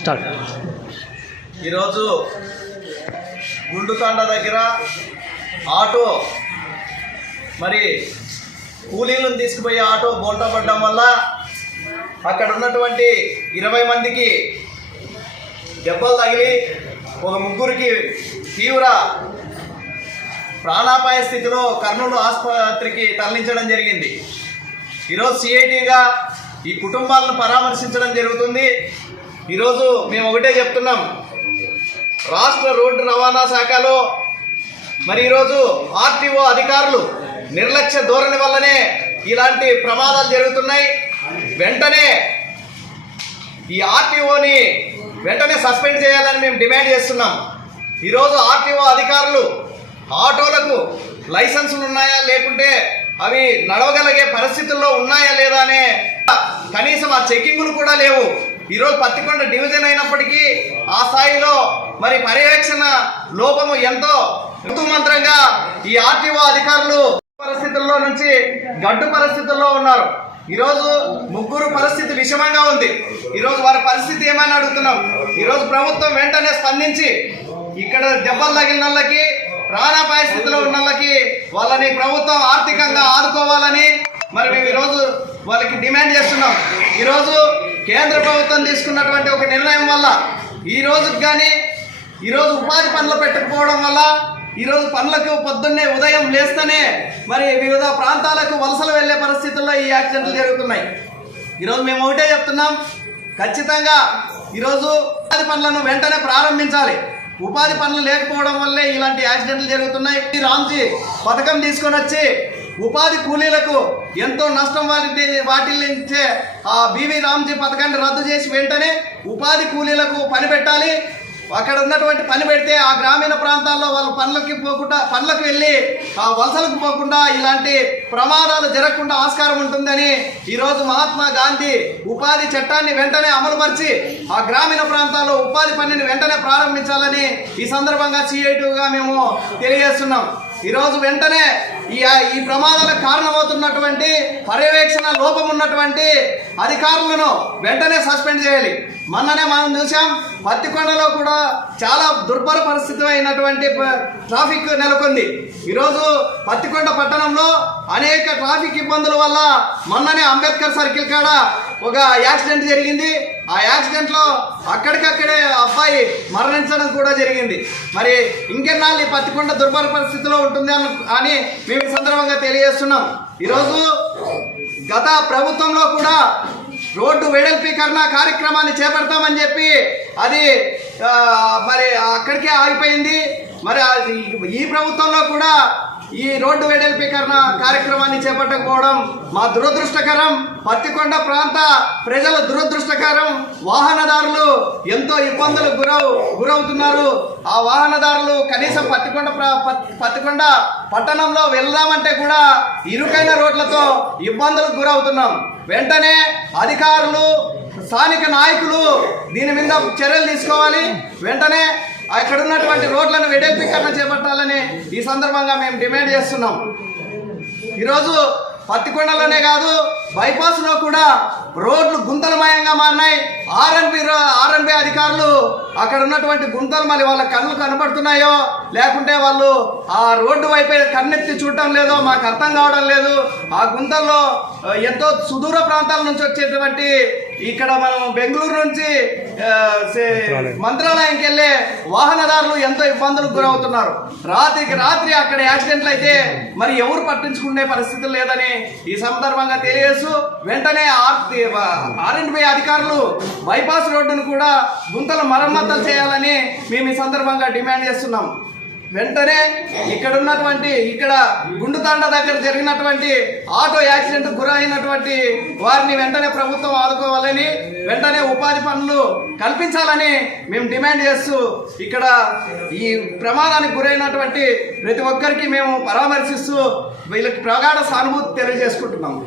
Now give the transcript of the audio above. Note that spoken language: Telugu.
స్టార్ట్. ఈరోజు గుండుతాండ దగ్గర ఆటో మరి కూలీలను తీసుకుపోయే ఆటో బోల్తా పడడం వల్ల అక్కడ ఉన్నటువంటి ఇరవై మందికి దెబ్బలు తగిలి ఒక ముగ్గురికి తీవ్ర ప్రాణాపాయ స్థితిలో కర్నూలు ఆసుపత్రికి తరలించడం జరిగింది. ఈరోజు సిఐటిగా ఈ కుటుంబాలను పరామర్శించడం జరుగుతుంది. ఈరోజు మేము ఒకటే చెప్తున్నాం. రాష్ట్ర రోడ్డు రవాణా శాఖలో మరి ఈరోజు ఆర్టీఓ అధికారులు నిర్లక్ష్య ధోరణి వల్లనే ఇలాంటి ప్రమాదాలు జరుగుతున్నాయి. వెంటనే ఈ ఆర్టీఓని వెంటనే సస్పెండ్ చేయాలని మేము డిమాండ్ చేస్తున్నాం. ఈరోజు ఆర్టీఓ అధికారులు ఆటోలకు లైసెన్సులు ఉన్నాయా లేకుంటే అవి నడవగలిగే పరిస్థితుల్లో ఉన్నాయా లేదా అనే కనీసం ఆ చెక్కింగ్లు కూడా లేవు. ఈరోజు పత్తికొండ డివిజన్ అయినప్పటికీ ఆ స్థాయిలో మరి పర్యవేక్షణ లోపము ఎంతో ఋతుమంత్రంగా ఈ ఆర్టీఓ అధికారులు పరిస్థితుల్లో నుంచి గడ్డు పరిస్థితుల్లో ఉన్నారు. ఈరోజు ముగ్గురు పరిస్థితి విషమంగా ఉంది. ఈరోజు వారి పరిస్థితి ఏమని అడుగుతున్నాం? ఈరోజు ప్రభుత్వం వెంటనే స్పందించి ఇక్కడ దెబ్బలు తగిలిన వాళ్ళకి ప్రాణాపాయ స్థితిలో ఉన్న వాళ్ళకి వాళ్ళని ప్రభుత్వం ఆర్థికంగా ఆదుకోవాలని మరి మేము ఈరోజు వాళ్ళకి డిమాండ్ చేస్తున్నాం. ఈరోజు కేంద్ర ప్రభుత్వం తీసుకున్నటువంటి ఒక నిర్ణయం వల్ల ఈ రోజుకి కానీ ఈరోజు ఉపాధి పనులు పెట్టకపోవడం వల్ల ఈరోజు పనులకు పొద్దున్నే ఉదయం లేస్తేనే మరి వివిధ ప్రాంతాలకు వలసలు వెళ్ళే పరిస్థితుల్లో ఈ యాక్సిడెంట్లు జరుగుతున్నాయి. ఈరోజు మేము ఒకటే చెప్తున్నాం ఖచ్చితంగా ఈరోజు ఉపాధి పనులను వెంటనే ప్రారంభించాలి. ఉపాధి పనులు లేకపోవడం వల్లే ఇలాంటి యాక్సిడెంట్లు జరుగుతున్నాయి. ఈ రామ్జీ పథకం తీసుకొని వచ్చి ఉపాధి కూలీలకు ఎంతో నష్టం వాటి వాటిల్లించే ఆ బీవీ రామ్జీ పథకాన్ని రద్దు చేసి వెంటనే ఉపాధి కూలీలకు పని పెట్టాలి. అక్కడ ఉన్నటువంటి పని పెడితే ఆ గ్రామీణ ప్రాంతాల్లో వాళ్ళు పనులకి పోకుండా పనులకు వెళ్ళి ఆ వలసలకు పోకుండా ఇలాంటి ప్రమాదాలు జరగకుండా ఆస్కారం ఉంటుందని ఈరోజు మహాత్మా గాంధీ ఉపాధి చట్టాన్ని వెంటనే అమలుపరిచి ఆ గ్రామీణ ప్రాంతాల్లో ఉపాధి పనిని వెంటనే ప్రారంభించాలని ఈ సందర్భంగా సిఐటిగా మేము తెలియజేస్తున్నాం. ఈరోజు వెంటనే ఈ ఈ ప్రమాదాలకు కారణమవుతున్నటువంటి పర్యవేక్షణ లోపం ఉన్నటువంటి అధికారులను వెంటనే సస్పెండ్ చేయాలి. మొన్ననే మనం చూసాం పత్తికొండలో కూడా చాలా దుర్భర పరిస్థితి అయినటువంటి ట్రాఫిక్ నెలకొంది. ఈరోజు పత్తికొండ పట్టణంలో అనేక ట్రాఫిక్ ఇబ్బందుల వల్ల మొన్ననే అంబేద్కర్ సర్కిల్ కాడ ఒక యాక్సిడెంట్ జరిగింది. ఆ యాక్సిడెంట్లో అక్కడికక్కడే అబ్బాయి మరణించడం కూడా జరిగింది. మరి ఇంకెన్నాళ్ళు ఈ పత్తికొండ దుర్భర పరిస్థితిలో ఉంటుంది అని మేము సందర్భంగా తెలియజేస్తున్నాం. ఈరోజు గత ప్రభుత్వంలో కూడా రోడ్డు వెడల్పీకరణ కార్యక్రమాన్ని చేపడతామని చెప్పి అది మరి అక్కడికే ఆగిపోయింది. మరి ఈ ప్రభుత్వంలో కూడా ఈ రోడ్డు వెడల్పీకరణ కార్యక్రమాన్ని చేపట్టకపోవడం మా దురదృష్టకరం. పత్తికొండ ప్రాంత ప్రజల దురదృష్టకరం. వాహనదారులు ఎంతో ఇబ్బందులకు గురవు గురవుతున్నారు. ఆ వాహనదారులు కనీసం పత్తికొండ పత్తికొండ పట్టణంలో వెళ్దామంటే కూడా ఇరుకైన రోడ్లతో ఇబ్బందులకు గురవుతున్నాం. వెంటనే అధికారులు స్థానిక నాయకులు దీని మీద చర్యలు తీసుకోవాలి. వెంటనే అక్కడ ఉన్నటువంటి రోడ్లను వెడల్పీకరణ చేపట్టాలని ఈ సందర్భంగా మేము డిమాండ్ చేస్తున్నాం. ఈరోజు పత్తికొండలోనే కాదు బైపాస్లో కూడా రోడ్లు గుంతలమయంగా మారినాయి. ఆర్ఎన్బి ఆర్ఎన్బి అధికారులు అక్కడ ఉన్నటువంటి గుంతలు మళ్ళీ వాళ్ళ కళ్ళు కనబడుతున్నాయో లేకుంటే వాళ్ళు ఆ రోడ్డు వైపే కన్నెత్తి చూడటం లేదో మాకు అర్థం కావడం లేదు. ఆ గుంతల్లో ఎంతో సుదూర ప్రాంతాల నుంచి వచ్చేటువంటి ఇక్కడ మనం బెంగళూరు నుంచి మంత్రాలయంకి వెళ్ళే వాహనదారులు ఎంతో ఇబ్బందులకు గురవుతున్నారు. రాత్రికి రాత్రి అక్కడ యాక్సిడెంట్లు అయితే మరి ఎవరు పట్టించుకునే పరిస్థితులు లేదని ఈ సందర్భంగా తెలియజేస్తూ వెంటనే ఆర్ఎండ్బి అధికారులు బైపాస్ రోడ్డును కూడా గుంతలు మరమ్మతులు చేయాలని మేము ఈ సందర్భంగా డిమాండ్ చేస్తున్నాం. వెంటనే ఇక్కడ ఉన్నటువంటి ఇక్కడ గుండుతాండ దగ్గర జరిగినటువంటి ఆటో యాక్సిడెంట్ గురైనటువంటి వారిని వెంటనే ప్రభుత్వం ఆదుకోవాలని వెంటనే ఉపాధి పనులు కల్పించాలని మేము డిమాండ్ చేస్తూ ఇక్కడ ఈ ప్రమాదానికి గురైనటువంటి ప్రతి ఒక్కరికి మేము పరామర్శిస్తూ వీళ్ళకి ప్రగాఢ సానుభూతి తెలియజేసుకుంటున్నాము.